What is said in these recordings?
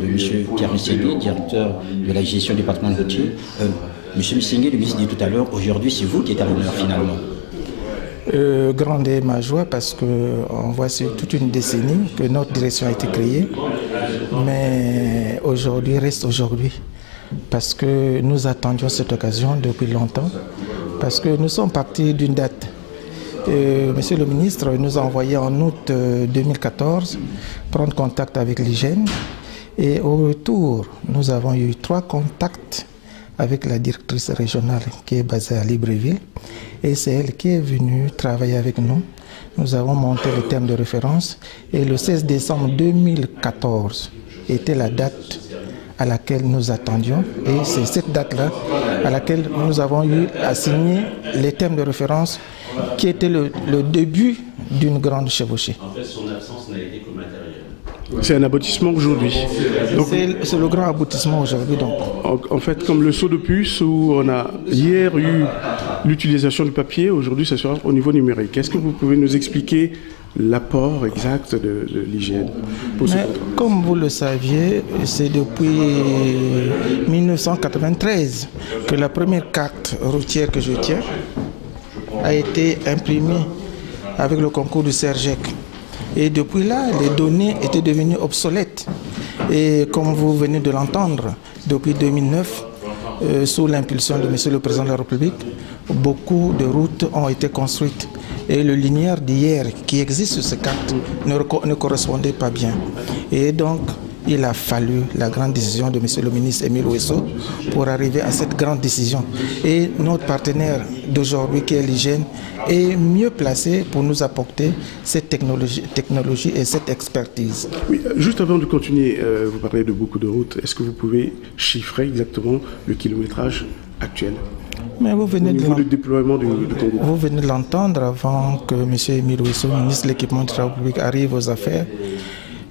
de M. Pierre Missingui, directeur de la gestion du département routier. M. Missingui, le ministre dit tout à l'heure, aujourd'hui c'est vous qui êtes à l'honneur finalement. Grande est ma joie parce qu'on voit sur toute une décennie que notre direction a été créée, mais aujourd'hui reste aujourd'hui parce que nous attendions cette occasion depuis longtemps, parce que nous sommes partis d'une date. Monsieur le ministre nous a envoyé en août 2014 prendre contact avec l'hygiène et au retour nous avons eu 3 contacts avec la directrice régionale qui est basée à Libreville et c'est elle qui est venue travailler avec nous. Nous avons monté le terme de référence et le 16 décembre 2014 était la date à laquelle nous attendions et c'est cette date-là à laquelle nous avons eu à signer les termes de référence qui était le début d'une grande chevauchée. En fait, son absence n'a été que matérielle. C'est un aboutissement aujourd'hui. C'est le grand aboutissement aujourd'hui. En fait, comme le saut de puce où on a hier eu l'utilisation du papier, aujourd'hui ça sera au niveau numérique. Est-ce que vous pouvez nous expliquer l'apport exact de l'hygiène pour ce contrat? Comme vous le saviez, c'est depuis 1993 que la première carte routière que je tiens a été imprimée avec le concours du CERGEC. Et depuis là, les données étaient devenues obsolètes. Et comme vous venez de l'entendre, depuis 2009, sous l'impulsion de M. le Président de la République, beaucoup de routes ont été construites. Et le linéaire d'hier qui existe sur ces cartes ne correspondait pas bien. Et donc, il a fallu la grande décision de M. le ministre Émile Ouesso pour arriver à cette grande décision. Et notre partenaire d'aujourd'hui, qui est l'hygiène, est mieux placé pour nous apporter cette technologie et cette expertise. Oui, juste avant de continuer, vous parlez de beaucoup de routes. Est-ce que vous pouvez chiffrer exactement le kilométrage actuel? Mais vous venez de déploiement du Congo. Vous venez de l'entendre avant que M. Émile Ouesso, ministre de l'équipement du travail public, arrive aux affaires.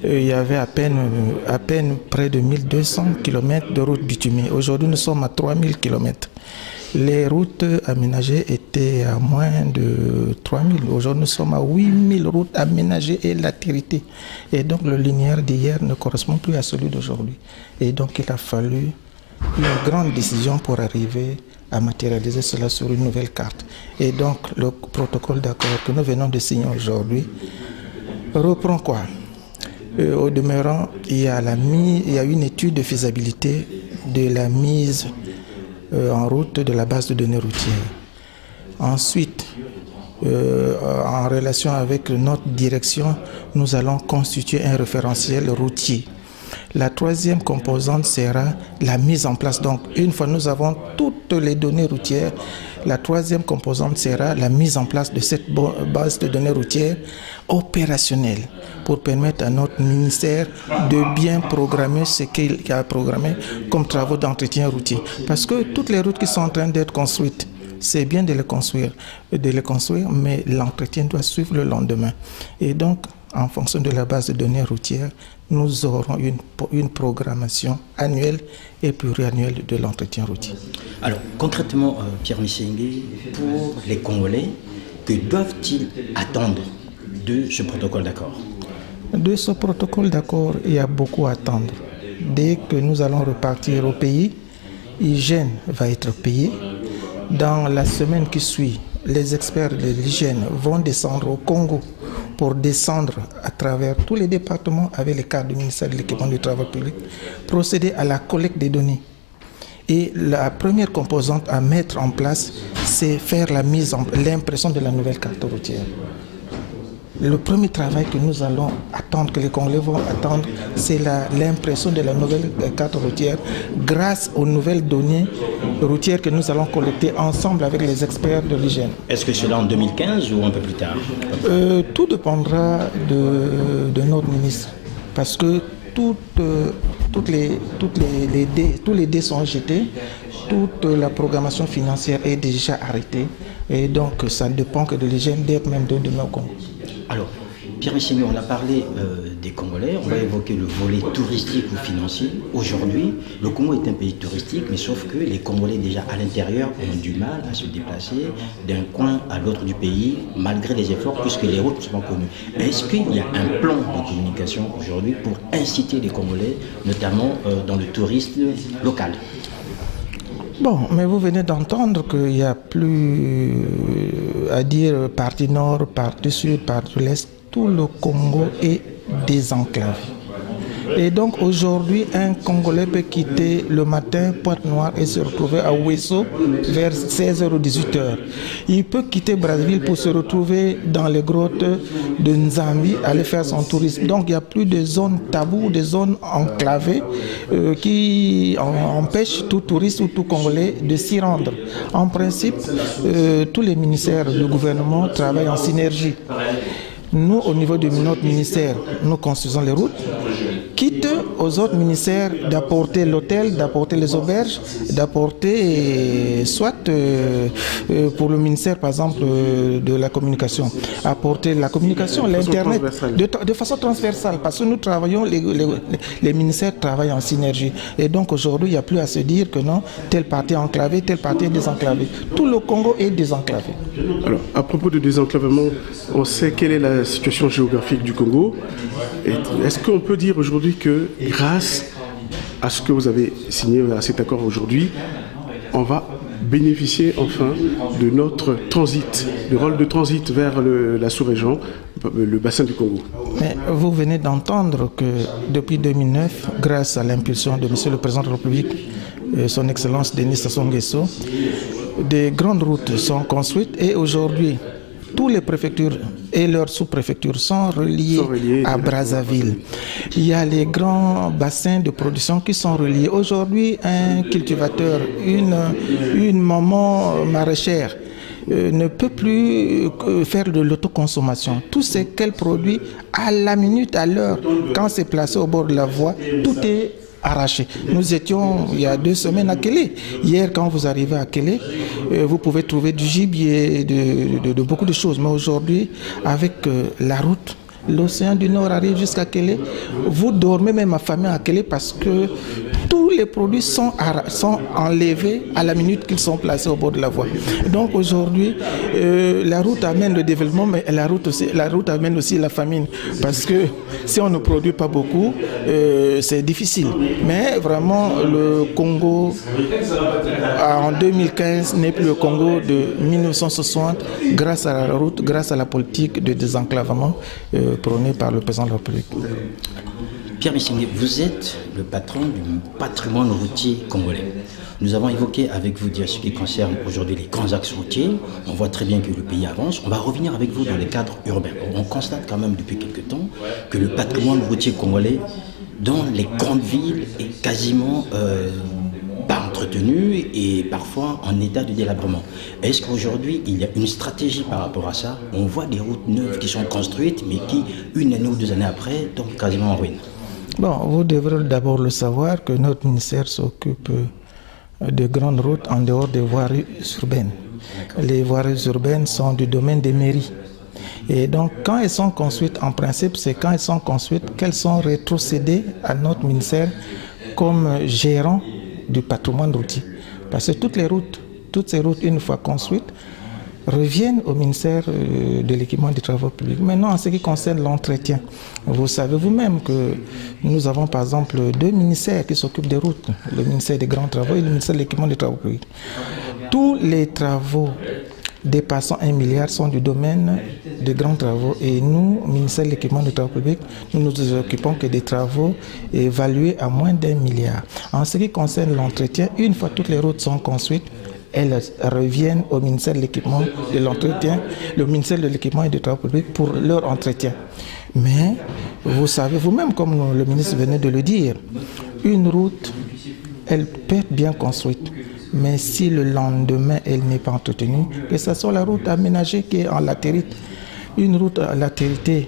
Il y avait à peine près de 1200 km de routes bitumées. Aujourd'hui, nous sommes à 3000 km. Les routes aménagées étaient à moins de 3000. Aujourd'hui, nous sommes à 8000 routes aménagées et latérité. Et donc, le linéaire d'hier ne correspond plus à celui d'aujourd'hui. Et donc, il a fallu une grande décision pour arriver à matérialiser cela sur une nouvelle carte. Et donc, le protocole d'accord que nous venons de signer aujourd'hui reprend quoi? Au demeurant, il y a une étude de faisabilité de la mise en route de la base de données routières. Ensuite, en relation avec notre direction, nous allons constituer un référentiel routier. La troisième composante sera la mise en place. Donc, une fois nous avons toutes les données routières, la troisième composante sera la mise en place de cette base de données routières opérationnelle pour permettre à notre ministère de bien programmer ce qu'il a programmé comme travaux d'entretien routier. Parce que toutes les routes qui sont en train d'être construites, c'est bien de les construire, mais l'entretien doit suivre le lendemain. Et donc, en fonction de la base de données routières, nous aurons une programmation annuelle et pluriannuelle de l'entretien routier. Alors, concrètement, Pierre Missingui, pour les Congolais, que doivent-ils attendre de ce protocole d'accord? De ce protocole d'accord, il y a beaucoup à attendre. Dès que nous allons repartir au pays, l'hygiène va être payée. Dans la semaine qui suit, les experts de l'hygiène vont descendre au Congo pour descendre à travers tous les départements avec les cadres du ministère de l'équipement du travail public, procéder à la collecte des données. Et la première composante à mettre en place, c'est faire l'impression de la nouvelle carte routière. Le premier travail que nous allons attendre, que les Congolais vont attendre, c'est l'impression de la nouvelle carte routière grâce aux nouvelles données routières que nous allons collecter ensemble avec les experts de l'hygiène. Est-ce que c'est là en 2015 ou un peu plus tard? Tout dépendra de notre ministre, parce que tous les dés sont jetés, toute la programmation financière est déjà arrêtée, et donc ça ne dépend que de l'hygiène d'être même de demain au Congo. Alors, Pierre Missigny, on a parlé des Congolais, on va évoquer le volet touristique ou financier. Aujourd'hui, le Congo est un pays touristique, mais sauf que les Congolais déjà à l'intérieur ont du mal à se déplacer d'un coin à l'autre du pays, malgré les efforts, puisque les routes ne sont pas connues. Est-ce qu'il y a un plan de communication aujourd'hui pour inciter les Congolais, notamment dans le tourisme local? Bon, mais vous venez d'entendre qu'il n'y a plus à dire partie nord, partie sud, partie l'est. Tout le Congo est désenclavé. Et donc aujourd'hui, un Congolais peut quitter le matin Pointe-Noire et se retrouver à Ouesso vers 16h ou 18h. Il peut quitter Brazzaville pour se retrouver dans les grottes de Nzambi, aller faire son tourisme. Donc il n'y a plus de zones taboues, de zones enclavées qui empêchent tout touriste ou tout Congolais de s'y rendre. En principe, tous les ministères du gouvernement travaillent en synergie. Nous, au niveau de notre ministère, nous construisons les routes, quitte aux autres ministères d'apporter l'hôtel, d'apporter les auberges, d'apporter, soit pour le ministère, par exemple, de la communication, apporter la communication, l'Internet, de façon transversale, parce que nous travaillons, les ministères travaillent en synergie. Et donc aujourd'hui, il n'y a plus à se dire que non, telle partie est enclavée, telle partie est désenclavée. Tout le Congo est désenclavé. Alors, à propos de désenclavement, on sait quelle est la situation géographique du Congo. Est-ce qu'on peut dire aujourd'hui que grâce à ce que vous avez signé à cet accord aujourd'hui, on va bénéficier enfin de notre transit, du rôle de transit vers la sous-région, le bassin du Congo? Mais vous venez d'entendre que depuis 2009, grâce à l'impulsion de M. le Président de la République, son Excellence Denis Sassou Nguesso, des grandes routes sont construites et aujourd'hui, toutes les préfectures et leurs sous-préfectures sont reliées à Brazzaville. Il y a les grands bassins de production qui sont reliés. Aujourd'hui, un cultivateur, une maman maraîchère ne peut plus faire de l'autoconsommation. Tout ce qu'elle produit à la minute, à l'heure, quand c'est placé au bord de la voie, tout est arraché. Nous étions il y a 2 semaines à Kélé. Hier, quand vous arrivez à Kélé, vous pouvez trouver du gibier, de beaucoup de choses. Mais aujourd'hui, avec la route, l'océan du Nord arrive jusqu'à Kélé. Vous dormez même affamé à Kélé parce que tous les produits sont enlevés à la minute qu'ils sont placés au bord de la voie. Donc aujourd'hui, la route amène le développement, mais la route amène aussi la famine. Parce que si on ne produit pas beaucoup, c'est difficile. Mais vraiment, le Congo, en 2015, n'est plus le Congo de 1960 grâce à la route, grâce à la politique de désenclavement prônée par le président de la République. Pierre Missigny, vous êtes le patron du patrimoine routier congolais. Nous avons évoqué avec vous ce qui concerne aujourd'hui les grands axes routiers. On voit très bien que le pays avance. On va revenir avec vous dans les cadres urbains. On constate quand même depuis quelques temps que le patrimoine routier congolais dans les grandes villes est quasiment pas entretenu et parfois en état de délabrement. Est-ce qu'aujourd'hui, il y a une stratégie par rapport à ça? On voit des routes neuves qui sont construites, mais qui, 1 année ou 2 années après, tombent quasiment en ruine. Bon, vous devrez d'abord le savoir que notre ministère s'occupe de grandes routes en dehors des voiries urbaines. Les voiries urbaines sont du domaine des mairies. Et donc, quand elles sont construites, en principe, c'est quand elles sont construites qu'elles sont rétrocédées à notre ministère comme gérant du patrimoine routier. Parce que toutes ces routes, une fois construites, reviennent au ministère de l'équipement des travaux publics. Maintenant, en ce qui concerne l'entretien, vous savez vous-même que nous avons par exemple 2 ministères qui s'occupent des routes, le ministère des grands travaux et le ministère de l'équipement des travaux publics. Tous les travaux dépassant 1 milliard sont du domaine des grands travaux et nous, ministère de l'équipement des travaux publics, nous nous occupons que des travaux évalués à moins d'1 milliard. En ce qui concerne l'entretien, une fois toutes les routes sont construites, elles reviennent au ministère de l'équipement de l'entretien, le ministère de l'équipement et des travaux publics pour leur entretien. Mais vous savez vous-même, comme le ministre venait de le dire, une route, elle peut être bien construite. Mais si le lendemain, elle n'est pas entretenue, que ce soit la route aménagée qui est en latérite, une route en latérité,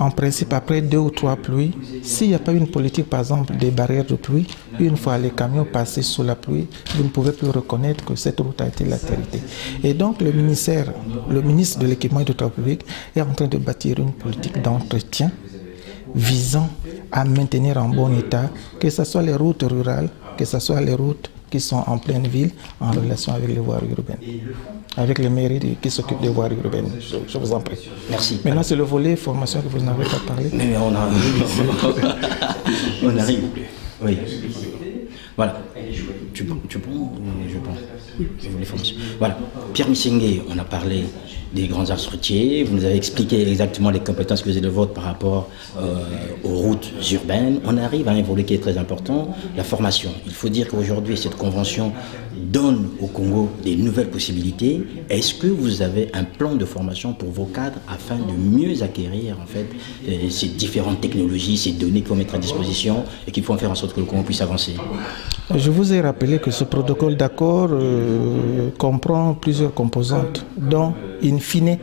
En principe, après 2 ou 3 pluies, s'il n'y a pas une politique, par exemple, des barrières de pluie, une fois les camions passés sous la pluie, vous ne pouvez plus reconnaître que cette route a été latérité. Et donc, le ministre de l'équipement et des travaux publics est en train de bâtir une politique d'entretien visant à maintenir en bon état, que ce soit les routes rurales, que ce soit les routes qui sont en pleine ville, en relation avec les voiries urbaines, avec les mairies qui s'occupent des voiries urbaines. Je vous en prie. Merci. Maintenant, c'est le volet formation que vous n'avez pas parlé. Mais on arrive. Oui. Voilà. Tu prends, je prends les formations. Voilà. Pierre Missingué, on a parlé des grands axes routiers. Vous nous avez expliqué exactement les compétences que vous avez de vôtres par rapport aux routes urbaines. On arrive à un volet qui est très important, la formation. Il faut dire qu'aujourd'hui, cette convention donne au Congo des nouvelles possibilités. Est-ce que vous avez un plan de formation pour vos cadres afin de mieux acquérir en fait ces différentes technologies, ces données qu'il faut mettre à disposition et qu'il faut en faire en sorte que le Congo puisse avancer? Je vous ai rappelé que ce protocole d'accord comprend plusieurs composantes, dont, in fine,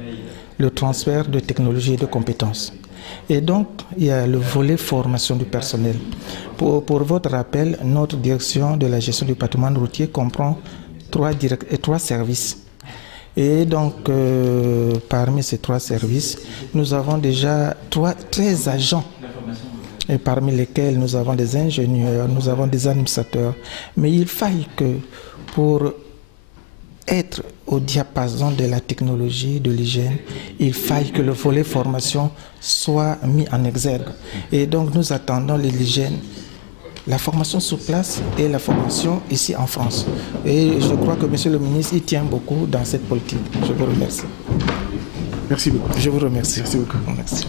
le transfert de technologies et de compétences. Et donc, il y a le volet formation du personnel. Pour votre rappel, notre direction de la gestion du patrimoine routier comprend 3 services. Et donc, parmi ces 3 services, nous avons déjà 13 agents, et parmi lesquels nous avons des ingénieurs, nous avons des administrateurs. Mais il faille que pour être au diapason de la technologie, de l'hygiène, il faille que le volet formation soit mis en exergue. Et donc nous attendons l'hygiène, la formation sur place et la formation ici en France. Et je crois que Monsieur le ministre y tient beaucoup dans cette politique. Je vous remercie. Merci beaucoup. Je vous remercie. Merci beaucoup. Merci.